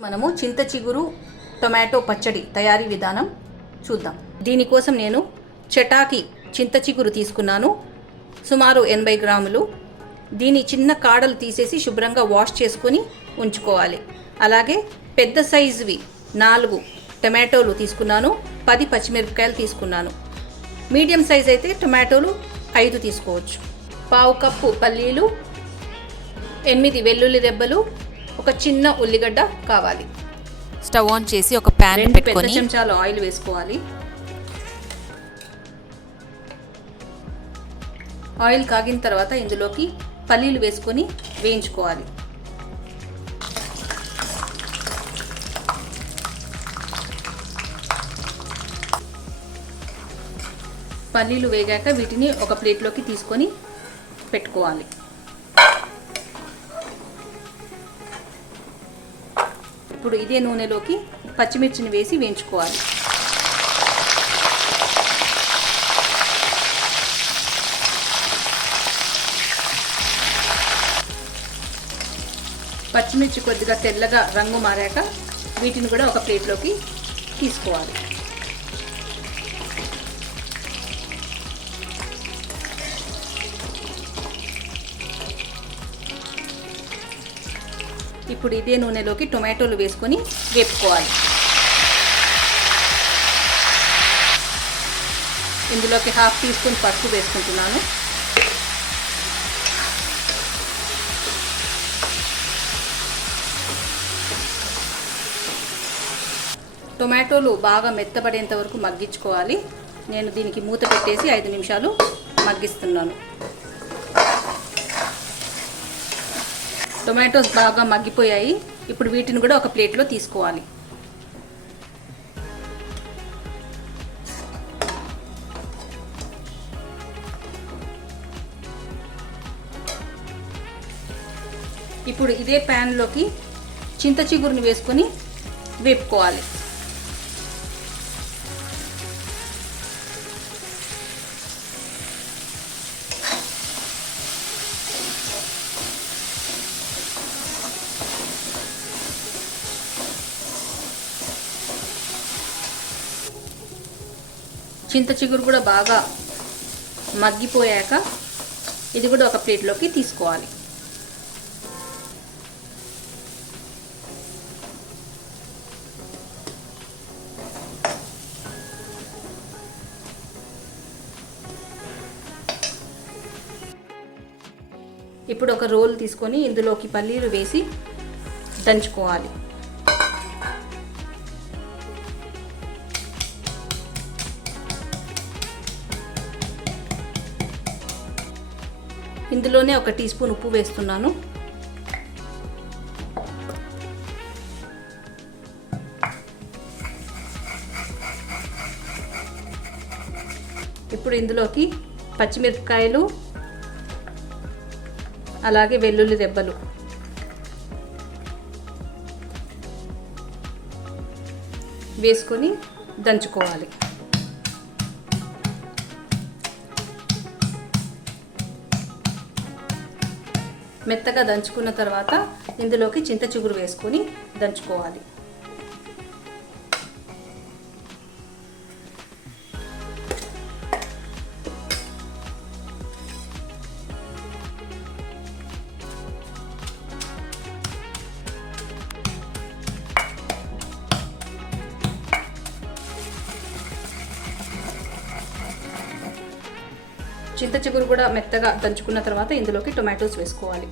మనము చింత చిగురు టొమాటో పచ్చడి తయారీ విధానం చూద్దాం. దీనికోసం నేను చటాకి చింత చిగురు తీసుకున్నాను, సుమారు 80 గ్రాములు. దీని చిన్న కాడలు తీసేసి శుభ్రంగా వాష్ చేసుకొని ఉంచుకోవాలి. అలాగే పెద్ద సైజువి 4 టొమాటోలు తీసుకున్నాను, 10 పచ్చిమిరపకాయలు తీసుకున్నాను. మీడియం సైజ్ అయితే టొమాటోలు 5 తీసుకోవచ్చు. పావు కప్పు పల్లీలు, 8 వెల్లుల్లి రెబ్బలు, ఒక చిన్న ఉల్లిగడ్డ కావాలి. స్టవ్ ఆన్ చేసి ఒక ప్యాన్ పెట్టుకొని 2 చెంచాలు ఆయిల్ వేసుకోవాలి. ఆయిల్ కాగిన తర్వాత ఇందులోకి పల్లీలు వేసుకొని వేయించుకోవాలి. పల్లీలు వేగాక వీటిని ఒక ప్లేట్లోకి తీసుకొని పెట్టుకోవాలి. ఇప్పుడు ఇదే నూనెలోకి పచ్చిమిర్చిని వేసి వేయించుకోవాలి. పచ్చిమిర్చి కొద్దిగా తెల్లగా రంగు మారాక వీటిని కూడా ఒక ప్లేట్లోకి తీసుకోవాలి. ఇప్పుడు ఇదే నూనెలోకి టొమాటోలు వేసుకొని వేపుకోవాలి. ఇందులోకి 1/2 టీ స్పూన్ పసుపు వేసుకుంటున్నాను. టొమాటోలు బాగా మెత్తబడేంత వరకు మగ్గించుకోవాలి. నేను దీనికి మూత పెట్టేసి 5 నిమిషాలు మగ్గిస్తున్నాను. టొమాటోస్ బాగా మగ్గిపోయాయి. ఇప్పుడు వీటిని కూడా ఒక ప్లేట్లో తీసుకోవాలి. ఇప్పుడు ఇదే ప్యాన్లోకి చింత చిగురుని వేసుకొని వేపుకోవాలి. చింత చిగురు కూడా బాగా మగ్గిపోయాక ఇది కూడా ఒక ప్లేట్లోకి తీసుకోవాలి. ఇప్పుడు ఒక రోల్ తీసుకొని ఇందులోకి పల్లీలు వేసి దంచుకోవాలి. ఇందులోనే ఒక టీ స్పూన్ ఉప్పు వేస్తున్నాను. ఇప్పుడు ఇందులోకి పచ్చిమిరపకాయలు, అలాగే వెల్లుల్లి రెబ్బలు వేసుకొని దంచుకోవాలి. మెత్తగా దంచుకున్న తర్వాత ఇందులోకి చింత చిగురు వేసుకొని దంచుకోవాలి. చింత చిగురు కూడా మెత్తగా దంచుకున్న తర్వాత ఇందులోకి టొమాటోస్ వేసుకోవాలి.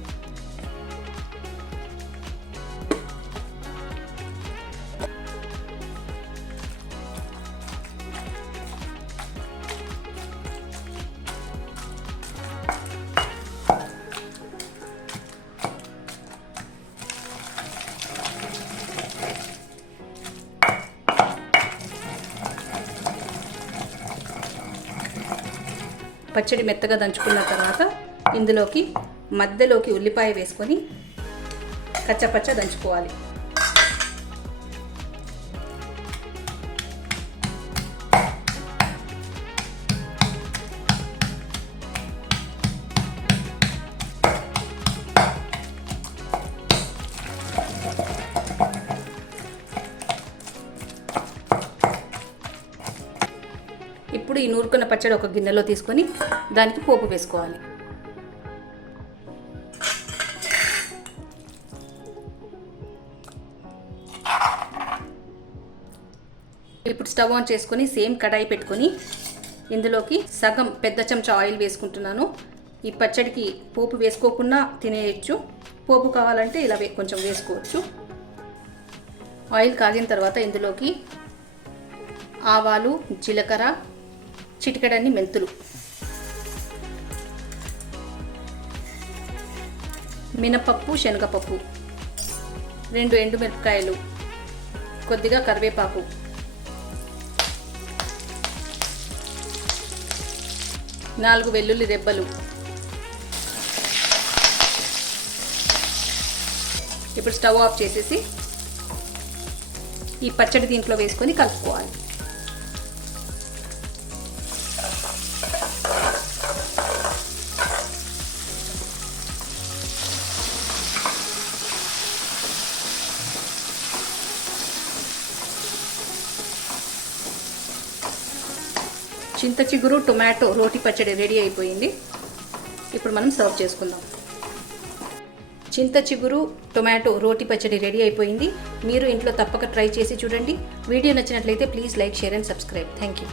పచ్చడి మెత్తగా దంచుకున్న తర్వాత ఇందులోకి మధ్యలోకి ఉల్లిపాయ వేసుకొని కచ్చపచ్చ దంచుకోవాలి. ఇప్పుడు ఈ నూరుకున్న పచ్చడి ఒక గిన్నెలో తీసుకొని దానికి పోపు వేసుకోవాలి. ఇప్పుడు స్టవ్ ఆన్ చేసుకొని సేమ్ కడాయి పెట్టుకొని ఇందులోకి సగం పెద్ద చెంచా ఆయిల్ వేసుకుంటున్నాను. ఈ పచ్చడికి పోపు వేసుకోకుండా తినేయచ్చు, పోపు కావాలంటే ఇలా కొంచెం వేసుకోవచ్చు. ఆయిల్ కాగిన తర్వాత ఇందులోకి ఆవాలు, జీలకర్ర, చిటికెడన్ని మెంతులు, మినపప్పు, శనగపప్పు, 2 ఎండుమిరపకాయలు, కొద్దిగా కరివేపాకు, నాలుగు వెల్లుల్లి రెబ్బలు. ఇప్పుడు స్టవ్ ఆఫ్ చేసేసి ఈ పచ్చడి దీంట్లో వేసుకొని కలుపుకోవాలి. చింత చిగురు టొమాటో రోటి పచ్చడి రెడీ అయిపోయింది. ఇప్పుడు మనం సర్వ్ చేసుకుందాం. చింత చిగురు టొమాటో రోటి పచ్చడి రెడీ అయిపోయింది. మీరు ఇంట్లో తప్పక ట్రై చేసి చూడండి. వీడియో నచ్చినట్లయితే please like, share and subscribe. Thank you.